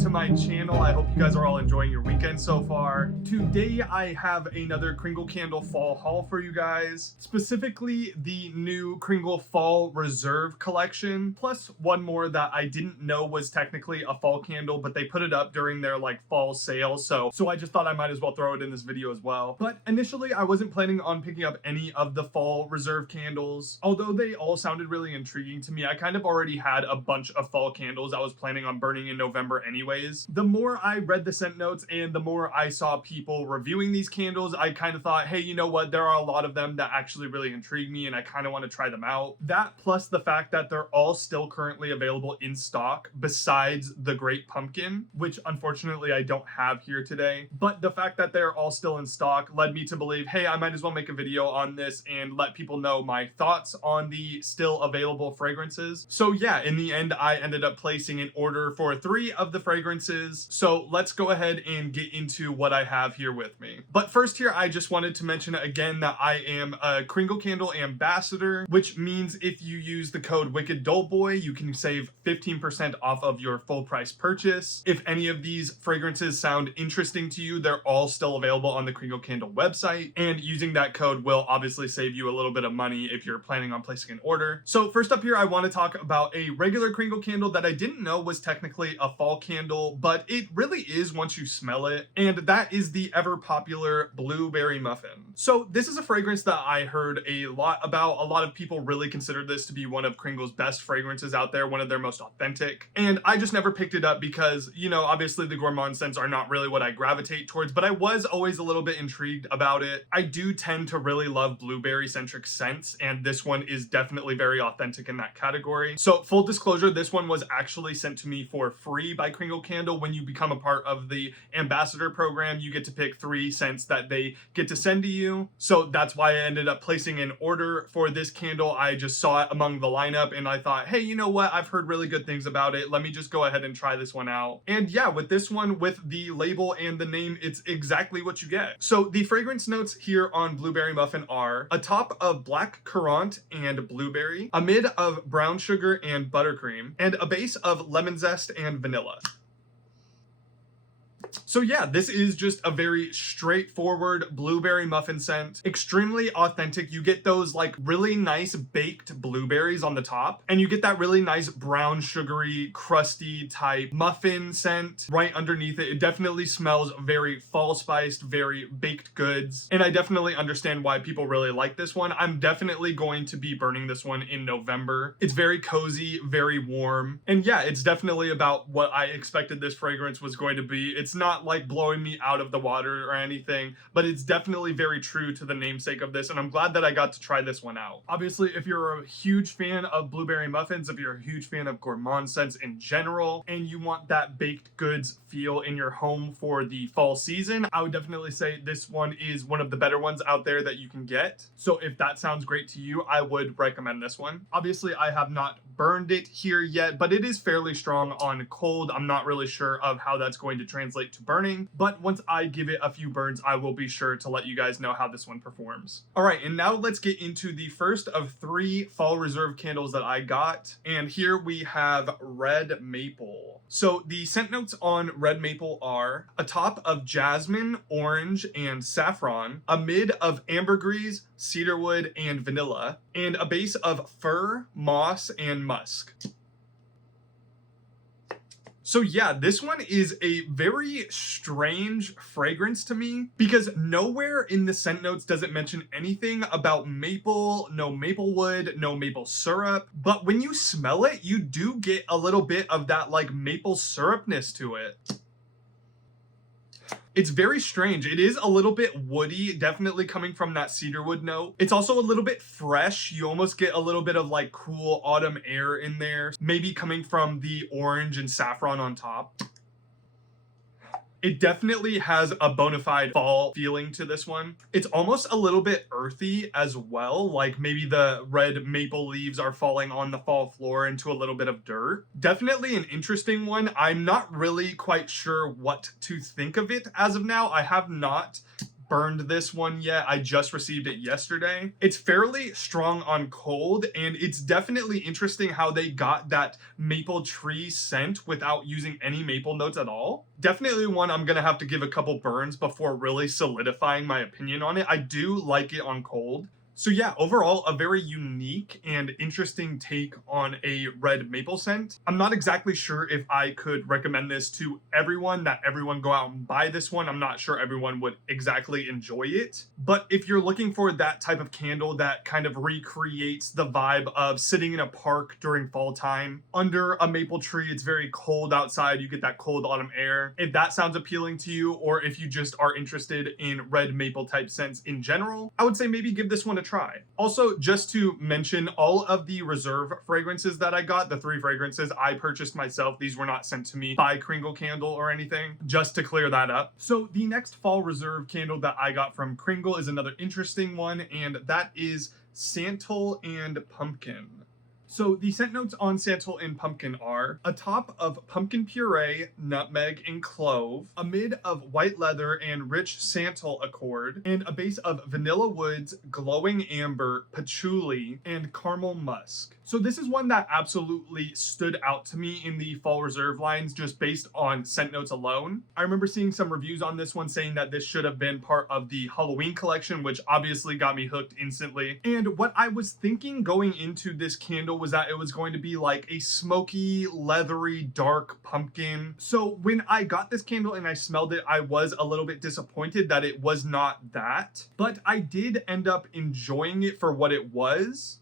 to my channel. I hope you guys are all enjoying your weekend so far. Today I have another Kringle Candle Fall haul for you guys, specifically the new Kringle Fall Reserve collection, plus one more that I didn't know was technically a fall candle, but they put it up during their like fall sale, so I just thought I might as well throw it in this video as well. But initially I wasn't planning on picking up any of the Fall Reserve candles, although they all sounded really intriguing to me. I kind of already had a bunch of fall candles I was planning on burning in November anyways. The more I read the scent notes and the more I saw people reviewing these candles, I kind of thought, hey, you know what, there are a lot of them that actually really intrigue me and I kind of want to try them out. That plus the fact that they're all still currently available in stock besides the Great Pumpkin, which unfortunately I don't have here today. But the fact that they're all still in stock led me to believe, hey, I might as well make a video on this and let people know my thoughts on the still available fragrances. So yeah, in the end, I ended up placing an order for 3 of the fragrances. So let's go ahead and get into what I have here with me. But first here, I just wanted to mention again that I am a Kringle Candle ambassador, which means if you use the code Wickeddullboy, you can save 15% off of your full price purchase. If any of these fragrances sound interesting to you, they're all still available on the Kringle Candle website, and using that code will obviously save you a little bit of money if you're planning on placing an order. So first up here, I want to talk about a regular Kringle candle that I didn't know was technically a fall candle, but it really is once you smell it, and that is the ever popular Blueberry Muffin. So this is a fragrance that I heard a lot about. A lot of people really consider this to be one of Kringle's best fragrances out there, one of their most authentic, and I just never picked it up because, you know, obviously the gourmand scents are not really what I gravitate towards, but I was always a little bit intrigued about it. I do tend to really love blueberry centric scents, and this one is definitely very authentic in that category. So full disclosure, this one was actually sent to me for free by Kringle Candle. When you become a part of the ambassador program, you get to pick 3 scents that they get to send to you. So that's why I ended up placing an order for this candle. I just saw it among the lineup and I thought, hey, you know what? I've heard really good things about it. Let me just go ahead and try this one out. And yeah, with this one, with the label and the name, it's exactly what you get. So the fragrance notes here on Blueberry Muffin are a top of black currant and blueberry, a mid of brown sugar and buttercream, and a base of lemon zest and vanilla. So yeah, this is just a very straightforward blueberry muffin scent, extremely authentic. You get those like really nice baked blueberries on the top, and you get that really nice brown sugary crusty type muffin scent right underneath it. It definitely smells very fall spiced, very baked goods, and I definitely understand why people really like this one. I'm definitely going to be burning this one in November. It's very cozy, very warm, and yeah, it's definitely about what I expected this fragrance was going to be. It's not like blowing me out of the water or anything, but it's definitely very true to the namesake of this, and I'm glad that I got to try this one out. Obviously, if you're a huge fan of blueberry muffins, if you're a huge fan of gourmand scents in general, and you want that baked goods feel in your home for the fall season, I would definitely say this one is one of the better ones out there that you can get. So if that sounds great to you, I would recommend this one. Obviously, I have not burned it here yet, but it is fairly strong on cold. I'm not really sure of how that's going to translate to burning, but once I give it a few burns, I will be sure to let you guys know how this one performs. All right, and now let's get into the first of 3 Fall Reserve candles that I got, and here we have Red Maple. So the scent notes on Red Maple are a top of jasmine, orange, and saffron, a mid of ambergris, cedarwood, and vanilla, and a base of fir, moss, and musk. So yeah, this one is a very strange fragrance to me because nowhere in the scent notes does it mention anything about maple, no maple wood, no maple syrup. But when you smell it, you do get a little bit of that like maple syrupness to it. It's very strange. It is a little bit woody, definitely coming from that cedarwood note. It's also a little bit fresh. You almost get a little bit of like cool autumn air in there, maybe coming from the orange and saffron on top. It definitely has a bona fide fall feeling to this one. It's almost a little bit earthy as well, like maybe the red maple leaves are falling on the fall floor into a little bit of dirt. Definitely an interesting one. I'm not really quite sure what to think of it as of now. I have not burned this one yet. I just received it yesterday. It's fairly strong on cold, and it's definitely interesting how they got that maple tree scent without using any maple notes at all. Definitely one I'm gonna have to give a couple burns before really solidifying my opinion on it. I do like it on cold. So yeah, overall, a very unique and interesting take on a red maple scent. I'm not exactly sure if I could recommend this to everyone, that everyone go out and buy this one. I'm not sure everyone would exactly enjoy it. But if you're looking for that type of candle that kind of recreates the vibe of sitting in a park during fall time, under a maple tree, it's very cold outside, you get that cold autumn air. If that sounds appealing to you, or if you just are interested in red maple type scents in general, I would say maybe give this one a try. Also, just to mention, all of the reserve fragrances that I got, the 3 fragrances I purchased myself, these were not sent to me by Kringle Candle or anything, just to clear that up. So the next fall reserve candle that I got from Kringle is another interesting one, and that is Santal and Pumpkin. So the scent notes on Santal and Pumpkin are a top of pumpkin puree, nutmeg, and clove, a mid of white leather and rich santal accord, and a base of vanilla woods, glowing amber, patchouli, and caramel musk. So this is one that absolutely stood out to me in the fall reserve lines just based on scent notes alone. I remember seeing some reviews on this one saying that this should have been part of the Halloween collection, which obviously got me hooked instantly. And what I was thinking going into this candle was that it was going to be like a smoky, leathery, dark pumpkin. So when I got this candle and I smelled it, I was a little bit disappointed that it was not that. But I did end up enjoying it for what it was.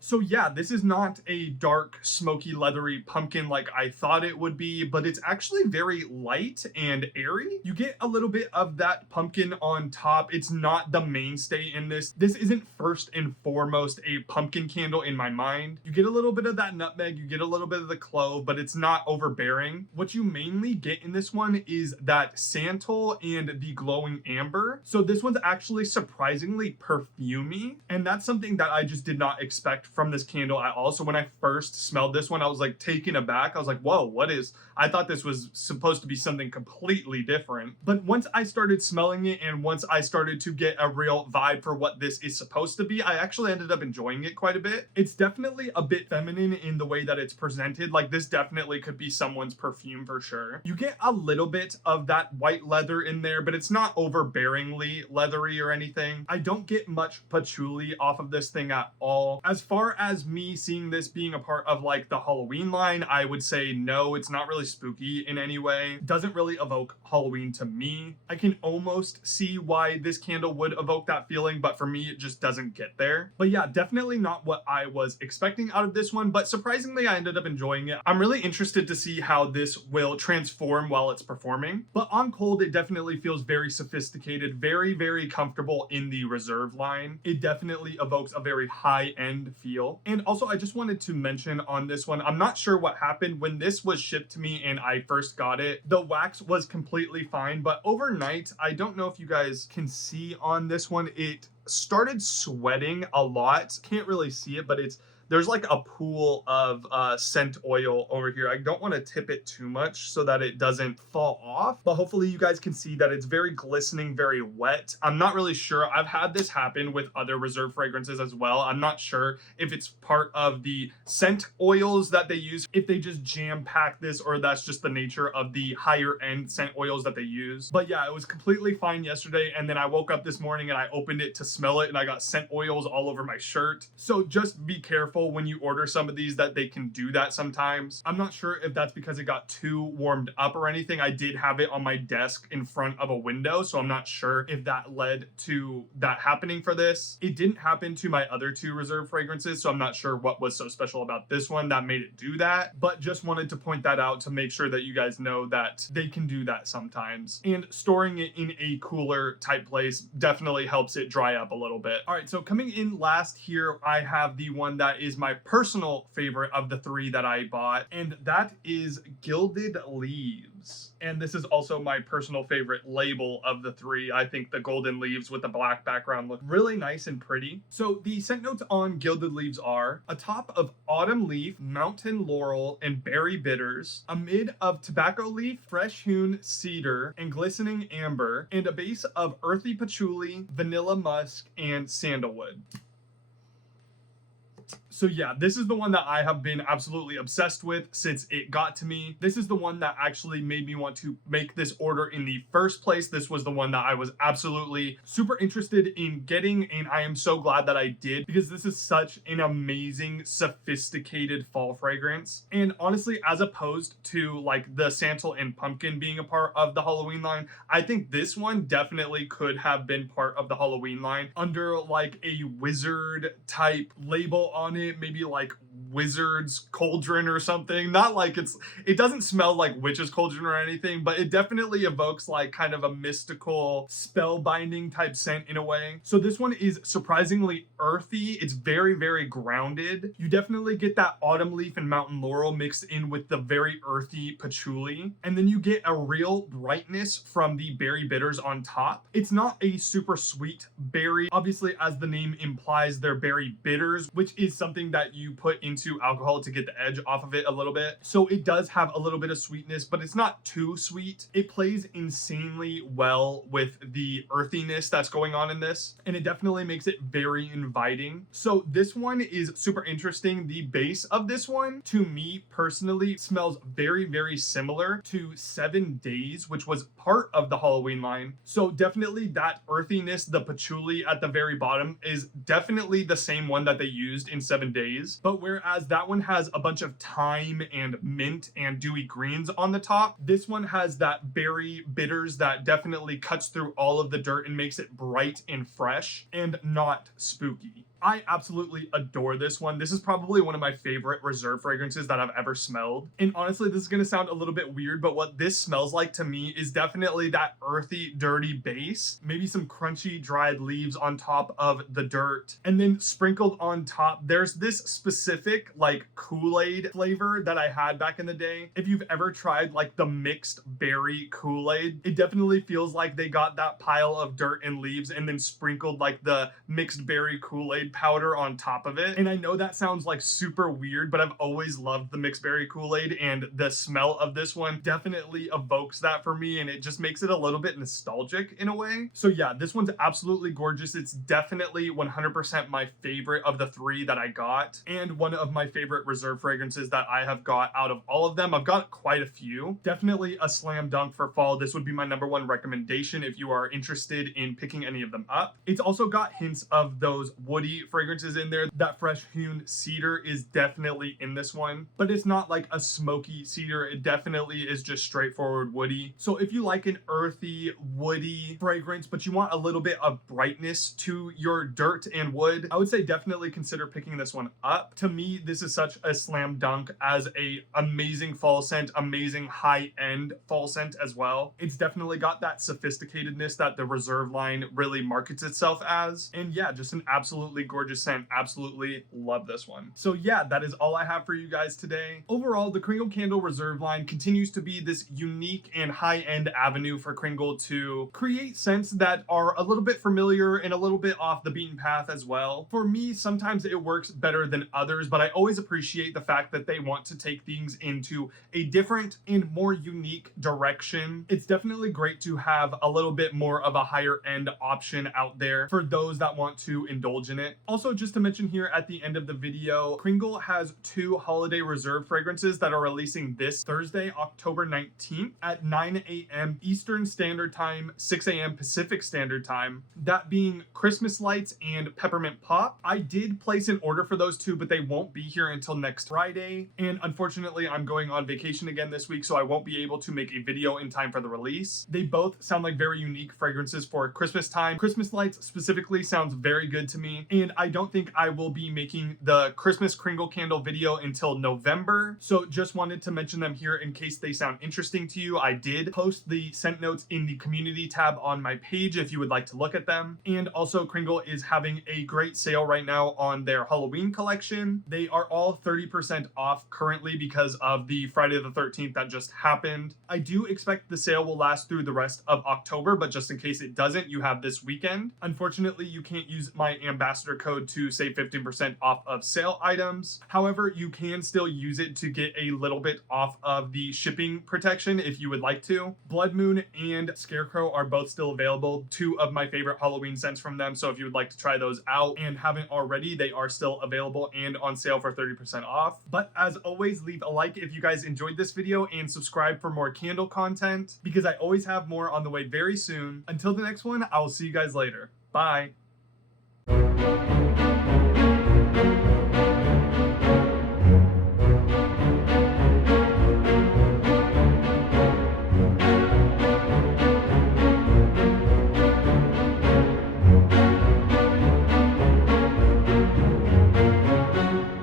So yeah, this is not a dark, smoky, leathery pumpkin like I thought it would be, but it's actually very light and airy. You get a little bit of that pumpkin on top. It's not the mainstay in this. This isn't first and foremost a pumpkin candle in my mind. You get a little bit of that nutmeg, you get a little bit of the clove, but it's not overbearing. What you mainly get in this one is that santal and the glowing amber. So this one's actually surprisingly perfumey, and that's something that I just did not expect from this candle at all. So when I first smelled this one, I was like taken aback. I was like, whoa, what is, I thought this was supposed to be something completely different. But once I started smelling it and once I started to get a real vibe for what this is supposed to be, I actually ended up enjoying it quite a bit. It's definitely a bit feminine in the way that it's presented. Like this definitely could be someone's perfume for sure. You get a little bit of that white leather in there, but it's not overbearingly leathery or anything. I don't get much patchouli off of this thing at all. As far as me seeing this being a part of like the Halloween line, I would say no, it's not really spooky in any way. Doesn't really evoke Halloween to me. I can almost see why this candle would evoke that feeling, but for me, it just doesn't get there. But yeah, definitely not what I was expecting out of this one, but surprisingly, I ended up enjoying it. I'm really interested to see how this will transform while it's performing, but on cold, it definitely feels very sophisticated, very, very comfortable in the reserve line. It definitely evokes a very high-end feel. And also, I just wanted to mention on this one, I'm not sure what happened when this was shipped to me and I first got it. The wax was completely fine, but overnight, I don't know if you guys can see on this one, it started sweating a lot. Can't really see it, but there's like a pool of scent oil over here. I don't want to tip it too much so that it doesn't fall off, but hopefully you guys can see that it's very glistening, very wet. I'm not really sure. I've had this happen with other reserve fragrances as well. I'm not sure if it's part of the scent oils that they use, if they just jam pack this, or that's just the nature of the higher end scent oils that they use. But yeah, it was completely fine yesterday, and then I woke up this morning and I opened it to smell it and I got scent oils all over my shirt. So just be careful when you order some of these that they can do that sometimes. I'm not sure if that's because it got too warmed up or anything. I did have it on my desk in front of a window, so I'm not sure if that led to that happening for this. It didn't happen to my other 2 reserve fragrances, so I'm not sure what was so special about this one that made it do that, but just wanted to point that out to make sure that you guys know that they can do that sometimes. And storing it in a cooler type place definitely helps it dry up a little bit. All right, so coming in last here, I have the one that is is my personal favorite of the three that I bought, and that is Gilded Leaves. And this is also my personal favorite label of the three. I think the golden leaves with the black background look really nice and pretty. So the scent notes on Gilded Leaves are a top of autumn leaf, mountain laurel, and berry bitters, a mid of tobacco leaf, fresh hewn cedar, and glistening amber, and a base of earthy patchouli, vanilla musk, and sandalwood. So yeah, this is the one that I have been absolutely obsessed with since it got to me. This is the one that actually made me want to make this order in the first place. This was the one that I was absolutely super interested in getting, and I am so glad that I did, because this is such an amazing, sophisticated fall fragrance. And honestly, as opposed to like the Santal and Pumpkin being a part of the Halloween line, I think this one definitely could have been part of the Halloween line under like a wizard type label on it. Maybe like wizard's cauldron or something. Not like it doesn't smell like witch's cauldron or anything, but it definitely evokes like kind of a mystical spellbinding type scent in a way. So this one is surprisingly earthy. It's very, very grounded. You definitely get that autumn leaf and mountain laurel mixed in with the very earthy patchouli, and then you get a real brightness from the berry bitters on top. It's not a super sweet berry. Obviously, as the name implies, they're berry bitters, which is something that you put into alcohol to get the edge off of it a little bit. So it does have a little bit of sweetness, but it's not too sweet. It plays insanely well with the earthiness that's going on in this, and it definitely makes it very inviting. So this one is super interesting. The base of this one, to me personally, smells very, very similar to 7 Days, which was part of the Halloween line. So definitely that earthiness, the patchouli at the very bottom, is definitely the same one that they used in 7 Days. But whereas that one has a bunch of thyme and mint and dewy greens on the top, this one has that berry bitters that definitely cuts through all of the dirt and makes it bright and fresh and not spooky. I absolutely adore this one. This is probably one of my favorite reserve fragrances that I've ever smelled. And honestly, this is going to sound a little bit weird, but what this smells like to me is definitely that earthy, dirty base, maybe some crunchy dried leaves on top of the dirt. And then sprinkled on top, there's this specific like Kool-Aid flavor that I had back in the day. If you've ever tried like the mixed berry Kool-Aid, it definitely feels like they got that pile of dirt and leaves and then sprinkled like the mixed berry Kool-Aid powder on top of it. And I know that sounds like super weird, but I've always loved the mixed berry Kool-Aid, and the smell of this one definitely evokes that for me, and it just makes it a little bit nostalgic in a way. So yeah, this one's absolutely gorgeous. It's definitely 100% my favorite of the three that I got, and one of my favorite reserve fragrances that I have got out of all of them. I've got quite a few. Definitely a slam dunk for fall. This would be my #1 recommendation if you are interested in picking any of them up. It's also got hints of those woody fragrances in there. That fresh hewn cedar is definitely in this one, but it's not like a smoky cedar. It definitely is just straightforward woody. So if you like an earthy, woody fragrance, but you want a little bit of brightness to your dirt and wood, I would say definitely consider picking this one up. To me, this is such a slam dunk as a amazing fall scent, amazing high-end fall scent as well. It's definitely got that sophisticatedness that the Reserve line really markets itself as. And yeah, just an absolutely gorgeous scent. Absolutely love this one. So yeah, that is all I have for you guys today. Overall, the Kringle Candle Reserve line continues to be this unique and high-end avenue for Kringle to create scents that are a little bit familiar and a little bit off the beaten path as well. For me, sometimes it works better than others, but I always appreciate the fact that they want to take things into a different and more unique direction. It's definitely great to have a little bit more of a higher end option out there for those that want to indulge in it. Also, just to mention here at the end of the video, Kringle has 2 holiday reserve fragrances that are releasing this Thursday, October 19th at 9 a.m. Eastern Standard Time, 6 a.m. Pacific Standard Time. That being Christmas Lights and Peppermint Pop. I did place an order for those 2, but they won't be here until next Friday. And unfortunately, I'm going on vacation again this week, so I won't be able to make a video in time for the release. They both sound like very unique fragrances for Christmas time. Christmas Lights specifically sounds very good to me. And and I don't think I will be making the Christmas Kringle Candle video until November. So just wanted to mention them here in case they sound interesting to you. I did post the scent notes in the community tab on my page if you would like to look at them. And also Kringle is having a great sale right now on their Halloween collection. They are all 30% off currently because of the Friday the 13th that just happened. I do expect the sale will last through the rest of October, but just in case it doesn't, you have this weekend. Unfortunately, you can't use my ambassador code to save 15% off of sale items. However, you can still use it to get a little bit off of the shipping protection if you would like to. Blood Moon and Scarecrow are both still available, two of my favorite Halloween scents from them. So if you would like to try those out and haven't already, they are still available and on sale for 30% off. But as always, leave a like if you guys enjoyed this video and subscribe for more candle content because I always have more on the way very soon. Until the next one, I will see you guys later. Bye.